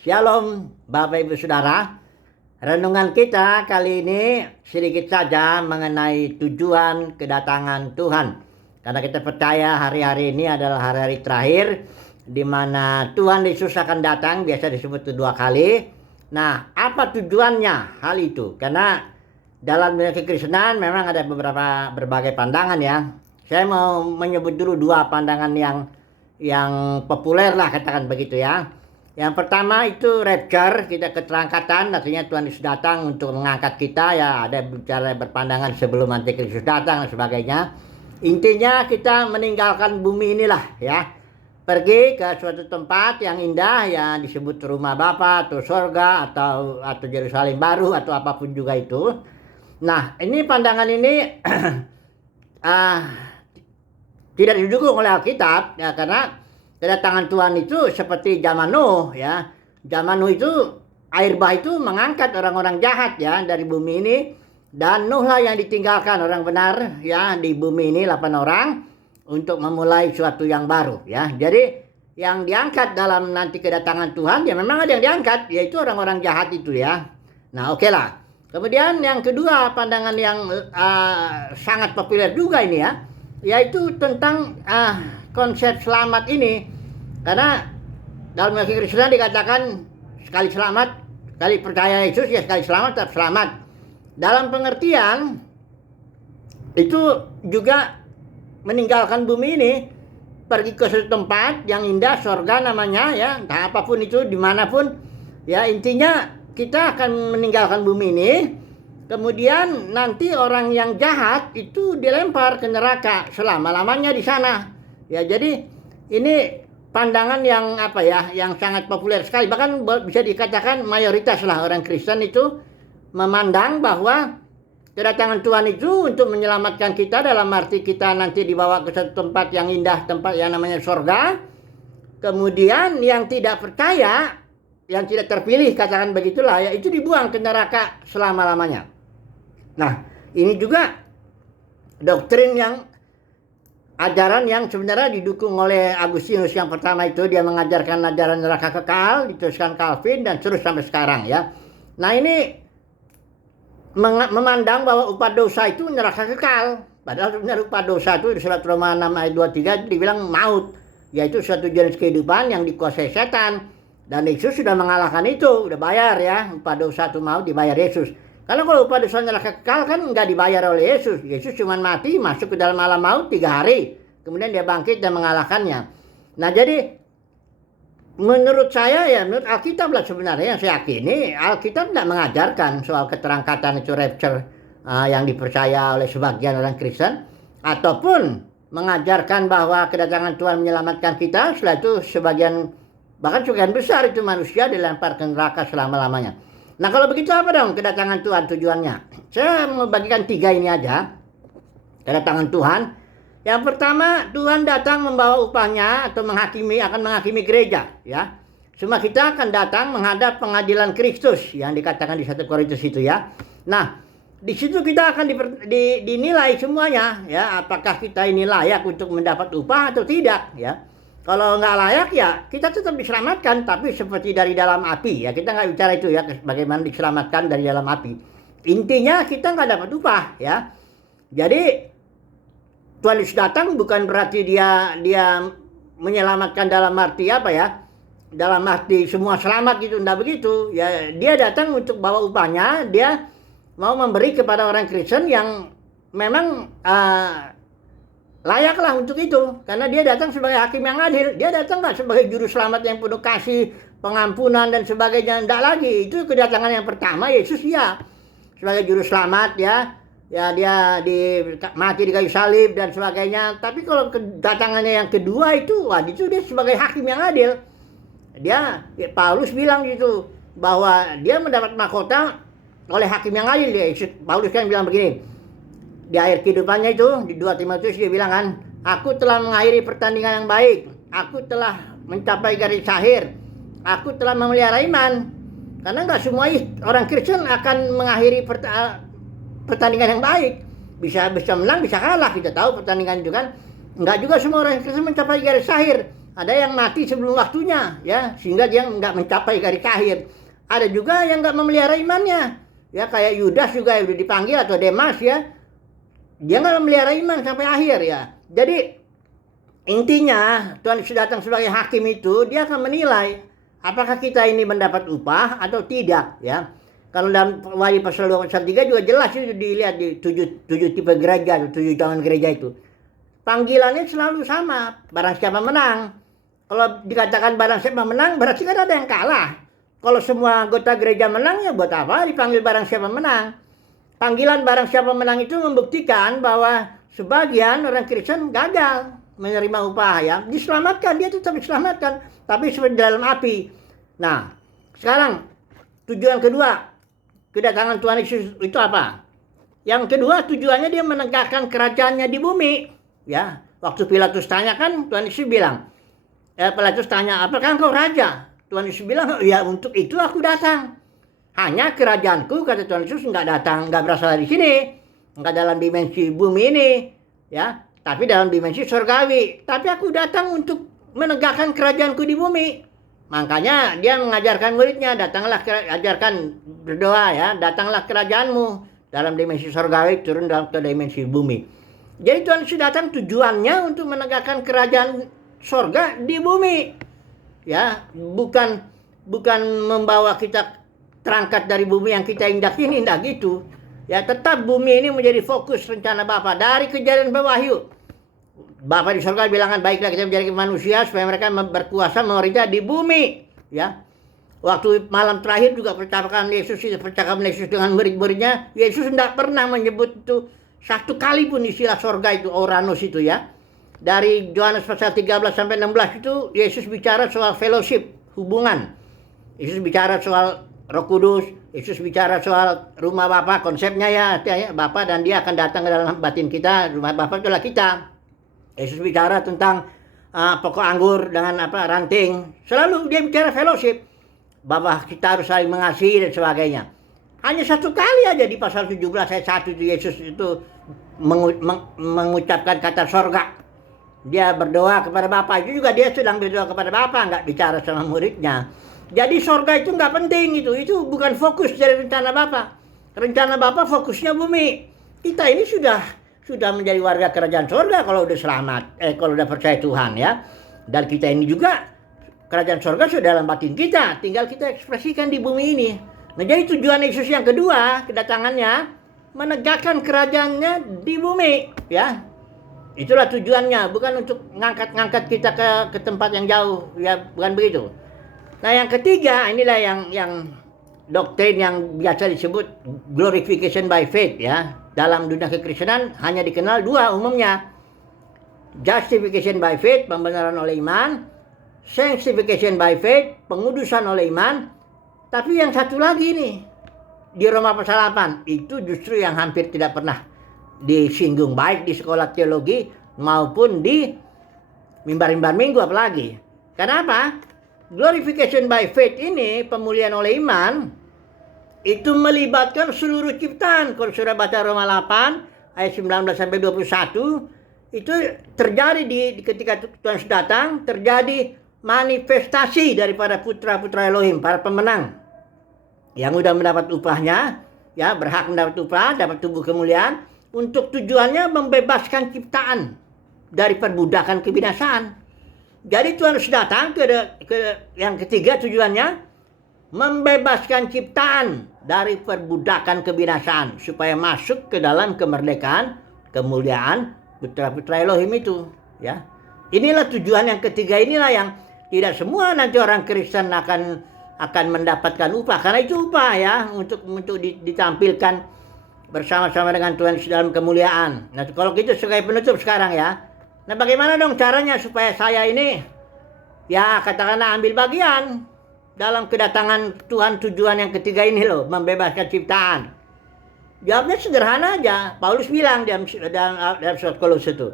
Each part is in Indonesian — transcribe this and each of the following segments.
Shalom Bapak Ibu Saudara. Renungan kita kali ini sedikit saja mengenai tujuan kedatangan Tuhan. Karena kita percaya hari-hari ini adalah hari-hari terakhir di mana Tuhan Yesus akan datang, biasa disebut kedua kali. Nah, apa tujuannya hal itu? Karena dalam dunia kekristenan memang ada berbagai pandangan ya. Saya mau menyebut dulu dua pandangan yang populer lah, katakan begitu ya. Yang pertama itu rapture, kita keterangkatan, artinya Tuhan Yesus datang untuk mengangkat kita ya. Ada bicara berpandangan sebelum Antikristus datang dan sebagainya. Intinya kita meninggalkan bumi inilah ya, pergi ke suatu tempat yang indah yang disebut rumah Bapa atau surga atau Yerusalem baru atau apapun juga itu. Nah, ini pandangan ini tidak didukung oleh Alkitab ya, karena kedatangan Tuhan itu seperti zaman Nuh ya. Zaman Nuh itu air bah itu mengangkat orang-orang jahat ya dari bumi ini, dan Nuh lah yang ditinggalkan orang benar ya di bumi ini 8 orang untuk memulai suatu yang baru ya. Jadi yang diangkat dalam nanti kedatangan Tuhan ya memang ada yang diangkat, yaitu orang-orang jahat itu ya. Nah, oke lah. Kemudian yang kedua pandangan yang sangat populer juga ini ya, yaitu tentang konsep selamat ini. Karena dalam kekristenan dikatakan sekali selamat, sekali percaya Yesus ya sekali selamat tetap selamat. Dalam pengertian itu juga meninggalkan bumi ini, pergi ke suatu tempat yang indah, surga namanya ya, entah apapun itu dimanapun ya. Intinya kita akan meninggalkan bumi ini, kemudian nanti orang yang jahat itu dilempar ke neraka selama-lamanya di sana. Ya, jadi ini pandangan yang yang sangat populer sekali. Bahkan bisa dikatakan mayoritas lah orang Kristen itu memandang bahwa kedatangan Tuhan itu untuk menyelamatkan kita, dalam arti kita nanti dibawa ke satu tempat yang indah, tempat yang namanya surga. Kemudian yang tidak percaya, yang tidak terpilih, katakan begitulah ya, itu dibuang ke neraka selama-lamanya. Nah, ini juga doktrin ajaran yang sebenarnya didukung oleh Agustinus yang pertama itu. Dia mengajarkan ajaran neraka kekal, diteruskan Calvin dan terus sampai sekarang ya. Nah, ini memandang bahwa upah dosa itu neraka kekal. Padahal sebenarnya upah dosa itu di surat Roma 6 ayat 23 itu dibilang maut, yaitu suatu jenis kehidupan yang dikuasai setan. Dan Yesus sudah mengalahkan itu, udah bayar ya. Upah dosa itu maut dibayar Yesus. Karena kalau upah dosa neraka kekal kan nggak dibayar oleh Yesus. Yesus cuma mati, masuk ke dalam alam maut 3 hari. Kemudian dia bangkit dan mengalahkannya. Nah, jadi menurut saya ya, menurut Alkitab lah sebenarnya yang saya yakini, Alkitab tidak mengajarkan soal keterangkatan itu rapture yang dipercaya oleh sebagian orang Kristen, ataupun mengajarkan bahwa kedatangan Tuhan menyelamatkan kita, setelah itu bahkan sebagian besar itu manusia dilempar ke neraka selama-lamanya. Nah, kalau begitu apa dong kedatangan Tuhan tujuannya? Saya mau bagikan 3 ini aja. Kedatangan Tuhan. Yang pertama, Tuhan datang membawa upahnya atau akan menghakimi gereja ya. Semua kita akan datang menghadap pengadilan Kristus yang dikatakan di 1 Korintus itu ya. Nah, di situ kita akan dinilai semuanya ya, apakah kita ini layak untuk mendapat upah atau tidak ya. Kalau nggak layak ya kita tetap diselamatkan, tapi seperti dari dalam api ya. Kita nggak bicara itu ya, bagaimana diselamatkan dari dalam api. Intinya kita nggak dapat upah ya. Jadi Tuhan Yesus datang bukan berarti dia menyelamatkan dalam arti apa ya, dalam arti semua selamat gitu, enggak begitu ya. Dia datang untuk bawa upahnya. Dia mau memberi kepada orang Kristen yang memang layaklah untuk itu, karena dia datang sebagai hakim yang adil. Dia datang nggak sebagai juru selamat yang penuh kasih, pengampunan dan sebagainya, enggak lagi. Itu kedatangan yang pertama. Yesus ya sebagai juru selamat ya dia mati di kayu salib dan sebagainya. Tapi kalau kedatangannya yang kedua itu, itu dia sebagai hakim yang adil. Paulus bilang gitu bahwa dia mendapat mahkota oleh hakim yang adil. Paulus kan bilang begini di akhir kehidupannya itu, di 2 Timotius dia bilang kan, aku telah mengakhiri pertandingan yang baik, aku telah mencapai garis akhir, aku telah memelihara iman. Karena nggak semua orang Kristen akan mengakhiri pertandingan yang baik. Bisa menang, bisa kalah, kita tahu pertandingan itu kan. Nggak juga semua orang Kristen mencapai garis akhir. Ada yang mati sebelum waktunya, ya, sehingga dia nggak mencapai garis akhir. Ada juga yang nggak memelihara imannya, ya, kayak Yudas juga yang udah dipanggil, atau Demas, ya, dia nggak memelihara iman sampai akhir, ya. Jadi intinya Tuhan Yesus datang sebagai hakim itu, dia akan menilai apakah kita ini mendapat upah atau tidak, ya. Kalau dalam Wahyu pasal 2 pasal 3 juga jelas itu dilihat di tujuh tipe gereja, 7 zaman gereja itu. Panggilannya selalu sama, barang siapa menang. Kalau dikatakan barang siapa menang, berarti kan ada yang kalah. Kalau semua anggota gereja menang, ya buat apa dipanggil barang siapa menang? Panggilan barang siapa menang itu membuktikan bahwa sebagian orang Kristen gagal menerima upah, ya. Diselamatkan, dia tetap diselamatkan, tapi seperti dalam api. Nah, sekarang tujuan kedua kedatangan Tuhan Yesus itu apa? Yang kedua, tujuannya dia menegakkan kerajaannya di bumi, ya. Waktu Pilatus tanya, kan Tuhan Yesus bilang, Pilatus tanya, apakah engkau raja? Tuhan Yesus bilang, ya, untuk itu aku datang. Hanya kerajaanku, kata Tuhan Yesus, nggak berasal dari sini, nggak dalam dimensi bumi ini, ya, tapi dalam dimensi surgawi. Tapi aku datang untuk menegakkan kerajaanku di bumi. Makanya dia mengajarkan muridnya, datanglah ajarkan berdoa, ya, datanglah kerajaanmu dalam dimensi surgawi, turun dalam dimensi bumi. Jadi Tuhan Yesus datang tujuannya untuk menegakkan kerajaan surga di bumi, ya, bukan membawa kita terangkat dari bumi yang kita indak ini, enggak gitu, ya. Tetap bumi ini menjadi fokus rencana Bapa dari Kejadian sampai Wahyu. Bapa di surga bilang, baiklah kita menjadi manusia supaya mereka berkuasa memerintah di bumi, ya. Waktu malam terakhir juga percakapan Yesus dengan murid-muridnya, Yesus tidak pernah menyebut itu satu kali pun istilah surga itu, Uranus itu, ya. Dari Yohanes pasal 13 sampai 16 itu Yesus bicara soal fellowship, hubungan. Yesus bicara soal Roh Kudus, Yesus bicara soal rumah Bapa, konsepnya, ya, Bapa dan dia akan datang ke dalam batin kita, rumah Bapa itulah kita. Yesus bicara tentang pokok anggur dengan ranting. Selalu dia bicara fellowship, bahwa kita harus saling mengasihi dan sebagainya. Hanya satu kali aja di pasal 17 ayat 1 itu Yesus itu mengucapkan kata sorga. Dia berdoa kepada Bapa, itu juga dia sedang berdoa kepada Bapa, nggak bicara sama muridnya. Jadi sorga itu nggak penting, itu bukan fokus dari rencana Bapa. Rencana Bapa fokusnya bumi. Kita ini sudah menjadi warga kerajaan surga kalau udah selamat, kalau udah percaya Tuhan, ya. Dan kita ini juga kerajaan surga sudah dalam batin kita, tinggal kita ekspresikan di bumi ini. Nah, jadi tujuan Yesus yang kedua kedatangannya menegakkan kerajaannya di bumi, ya. Itulah tujuannya, bukan untuk ngangkat kita ke tempat yang jauh, ya, bukan begitu. Nah, yang ketiga inilah yang doktrin yang biasa disebut glorification by faith, ya. Dalam dunia kekristenan hanya dikenal dua umumnya. Justification by faith, pembenaran oleh iman. Sanctification by faith, pengudusan oleh iman. Tapi yang satu lagi nih, di Roma pasal 8, itu justru yang hampir tidak pernah disinggung, baik di sekolah teologi maupun di mimbar-mimbar minggu apalagi. Kenapa? Glorification by faith ini, pemulihan oleh iman, itu melibatkan seluruh ciptaan. Kalau sudah baca Roma 8 ayat 19 sampai 21, itu terjadi ketika Tuhan datang, terjadi manifestasi daripada putra-putra Elohim, para pemenang yang sudah mendapat upahnya, ya, berhak mendapat upah, dapat tubuh kemuliaan, untuk tujuannya membebaskan ciptaan dari perbudakan kebinasaan. Jadi Tuhan harus datang ke yang ketiga, tujuannya membebaskan ciptaan dari perbudakan kebinasaan supaya masuk ke dalam kemerdekaan, kemuliaan putra-putra Elohim itu, ya. Inilah tujuan yang ketiga, inilah yang tidak semua nanti orang Kristen akan mendapatkan upah, karena itu upah, ya, untuk ditampilkan bersama-sama dengan Tuhan dalam kemuliaan. Nah, kalau gitu sebagai penutup sekarang, ya. Nah, bagaimana dong caranya supaya saya ini, ya, katakanlah ambil bagian dalam kedatangan Tuhan, tujuan yang ketiga ini loh, membebaskan ciptaan? Jawabnya sederhana aja. Paulus bilang dalam surat Kolose itu,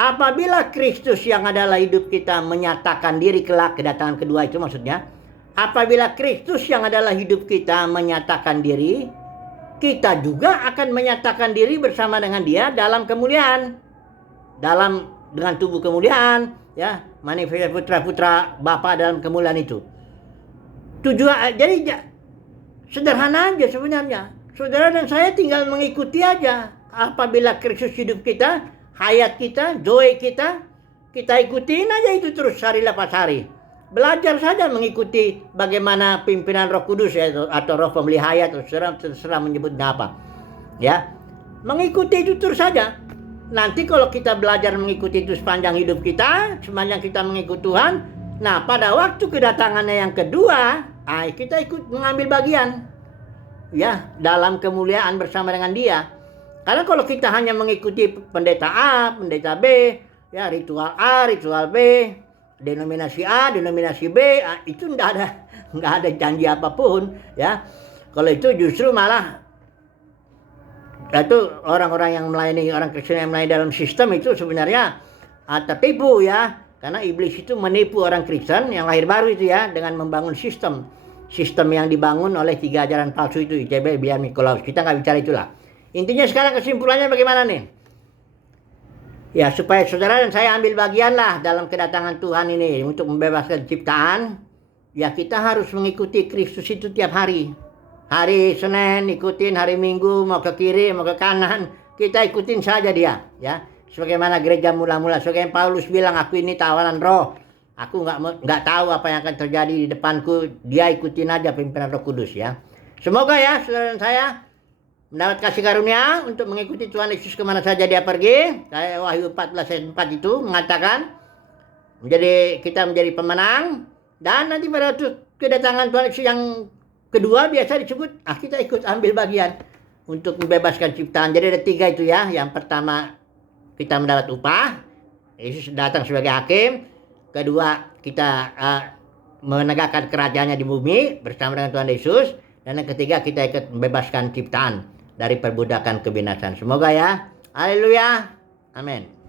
apabila Kristus yang adalah hidup kita menyatakan diri kelak, kedatangan kedua itu maksudnya, apabila Kristus yang adalah hidup kita menyatakan diri, kita juga akan menyatakan diri bersama dengan dia dalam kemuliaan, dengan tubuh kemuliaan, ya, manifestasi putra-putra Bapa dalam kemuliaan itu. Tujuan jadi sederhana aja sebenarnya. Saudara dan saya tinggal mengikuti aja. Apabila Kristus hidup kita, hayat kita, joy kita, kita ikutin aja itu terus hari lepas hari. Belajar saja mengikuti bagaimana pimpinan Roh Kudus ya, atau Roh Pemberi Hayat, terserah menyebutnya apa. Ya, mengikuti itu terus saja. Nanti kalau kita belajar mengikuti itu sepanjang hidup kita, sepanjang kita mengikuti Tuhan, nah pada waktu kedatangannya yang kedua, kita ikut mengambil bagian. Ya, dalam kemuliaan bersama dengan Dia. Karena kalau kita hanya mengikuti pendeta A, pendeta B, ya ritual A, ritual B, denominasi A, denominasi B, itu nggak ada janji apapun, ya. Kalau itu justru malah itu orang-orang yang melayani, orang Kristen yang melayani dalam sistem itu sebenarnya tertipu ya. Karena iblis itu menipu orang Kristen yang lahir baru itu ya dengan membangun sistem yang dibangun oleh 3 ajaran palsu itu, ICB, Biar, Nikolaus. Kita nggak bicara itulah. Intinya sekarang kesimpulannya bagaimana nih? Ya supaya saudara dan saya ambil bagian lah dalam kedatangan Tuhan ini untuk membebaskan ciptaan. Ya kita harus mengikuti Kristus itu tiap hari. Hari Senin ikutin, hari Minggu mau ke kiri, mau ke kanan, kita ikutin saja dia. Ya, sebagaimana gereja mula-mula, sebagaimana Paulus bilang, aku ini tawanan roh. Aku nggak tahu apa yang akan terjadi di depanku. Dia ikutin aja pimpinan Roh Kudus ya. Semoga ya saudara dan saya mendapat kasih karunia untuk mengikuti Tuhan Yesus kemana saja dia pergi. Saya Wahyu 14 ayat 4 itu mengatakan kita menjadi pemenang, dan nanti pada waktu kedatangan Tuhan Yesus yang kedua biasa disebut kita ikut ambil bagian untuk membebaskan ciptaan. Jadi ada 3 itu ya. Yang pertama kita mendapat upah, Yesus datang sebagai hakim. Kedua kita menegakkan kerajaannya di bumi bersama dengan Tuhan Yesus. Dan yang ketiga kita ikut membebaskan ciptaan dari perbudakan kebinasan. Semoga ya. Haleluya. Amin.